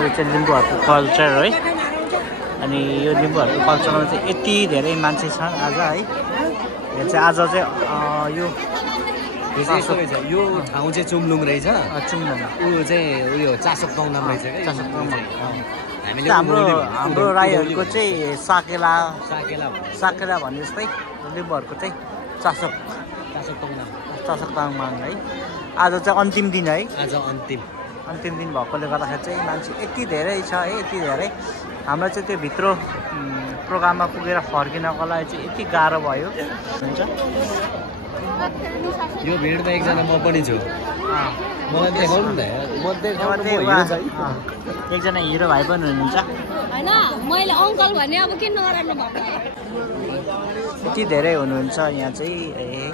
यो चाहिँ लिम्बूहरूको कल्चर है। अनि यो लिम्बूहरूको कल्चरमा चाहिँ यति धेरै मान्छे छन् आज है। यो चाहिँ आज चाहिँ यो यो ठाउँ चाहिँ चुम्लुङ रहेछ। चुम्लुङ ऊ चाहिँ उयो चासोक तङ नाम रहेछ क्या। चासोक तङ। हामीले हाम्रो राईहरूको चाहिँ साकेला साकेला साकेला भने जस्तै लिम्बूहरूको चाहिँ चासोक ताङमान है। आज चाहिँ अन्तिम दिन है। आज अन्तिम दिन भएकोले गर्दाखेरि चाहिँ मान्छे यति धेरै छ है, यति धेरै। हाम्रो चाहिँ त्यो भित्र प्रोग्राममा पुगेर फर्किनको लागि चाहिँ यति गाह्रो भयो हुन्छ। यो भिडमा एकजना म पनि छु। मलाई देखाउनु न। एकजना हिरो भाइ पनि हुनुहुन्छ हैन। मैले अङ्कल भने अब किन नराम्रो भन्नु। यति धेरै हुनुहुन्छ यहाँ चाहिँ।